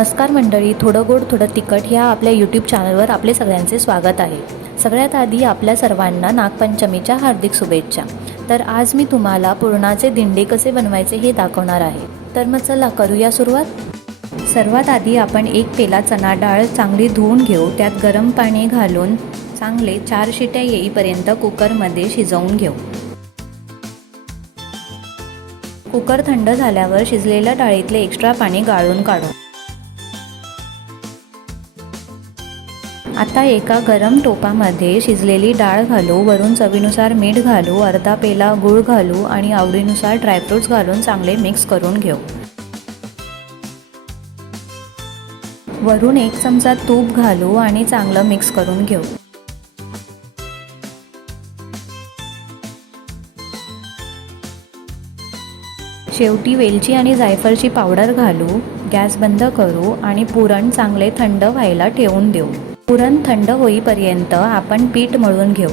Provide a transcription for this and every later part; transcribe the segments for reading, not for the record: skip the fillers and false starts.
नमस्कार मंडळी, थोडं गोड थोडं तिखट ह्या आपल्या यूट्यूब चॅनलवर आपले सगळ्यांचे स्वागत आहे। सगळ्यात आधी आपल्या सर्वांना नागपंचमीच्या हार्दिक शुभेच्छा। तर आज मी तुम्हाला पुरणाचे दिंडे कसे बनवायचे हे दाखवणार आहे। तर मग चला करूया सुरुवात। सर्वात आधी आपण एक पेला चणा डाळ चांगली धुवून घेऊ। त्यात गरम पाणी घालून चांगले 4 शिट्या येईपर्यंत कुकरमध्ये शिजवून घेऊ। कुकर थंड झाल्यावर शिजलेल्या डाळीतले एक्स्ट्रा पाणी गाळून काढू। आता एका गरम टोपामध्ये शिजलेली डाळ घालू, वरून चवीनुसार मीठ घालू, अर्धा पेला गूळ घालू आणि आवडीनुसार ड्रायफ्रुट्स घालून चांगले मिक्स करून घेऊ। वरून 1 चमचा तूप घालू आणि चांगलं मिक्स करून घेऊ। शेवटी वेलची आणि जायफळची पावडर घालू, गॅस बंद करू आणि पुरण चांगले थंड व्हायला ठेवून देऊ। पुरण थंड होईपर्यंत आपण पीठ मळून घेऊ।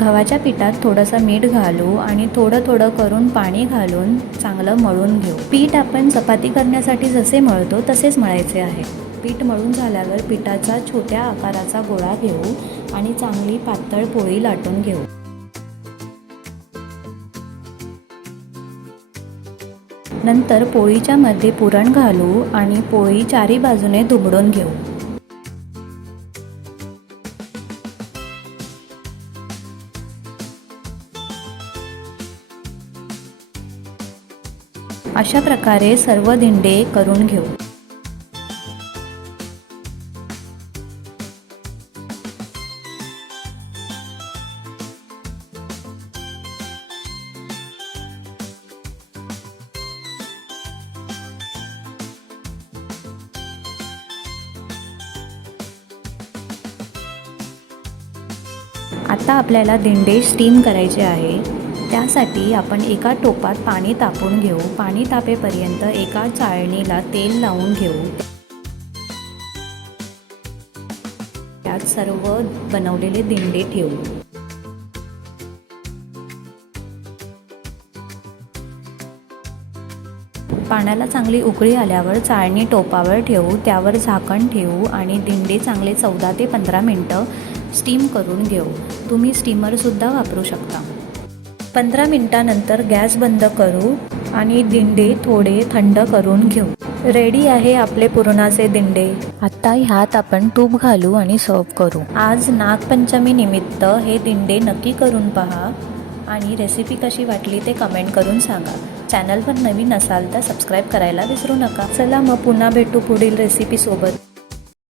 गव्हाच्या पिठात थोडंसं मीठ घालू आणि थोडं थोडं करून पाणी घालून चांगलं मळून घेऊ। पीठ आपण चपाती करण्यासाठी जसे मळतो तसेच मळायचे आहे। पीठ मळून झाल्यावर पिठाचा छोट्या आकाराचा गोळा घेऊ आणि चांगली पातळ पोळी लाटून घेऊ। नंतर पोळीच्या मध्ये पुरण घालू आणि पोळी चारी बाजूने दुमडून घेऊ। अशा प्रकारे सर्व दिंडे करून घेऊ। आता आपल्याला दिंडे स्टीम करायचे आहे। त्यासाठी आपण एका टोपात पाणी तापवून घेऊ। पाणी तापेपर्यंत एका चाळणीला तेल लावून घेऊ। त्यात सर्व बनवलेले दिंडे ठेवू। पाण्याला चांगली उकळी आल्यावर चाळणी टोपावर ठेवू, त्यावर झाकण ठेवू आणि दिंडे चांगले 14 ते 15 मिनिटं स्टीम करून घेऊ। तुम्ही स्टीमरसुद्धा वापरू शकता। 15 मिनिटांनंतर गॅस बंद करू आणि दिंडे थोडे थंड करून घेऊ। रेडी आहे आपले पुरणाचे दिंडे। आता ह्यात आपण तूप घालू आणि सर्व करू। आज नागपंचमी निमित्त हे दिंडे नक्की करून पहा आणि रेसिपी कशी वाटली ते कमेंट करून सांगा। चॅनलवर नवीन असाल तर सबस्क्राईब करायला विसरू नका। चला मग पुन्हा भेटू पुढील रेसिपी सोबत।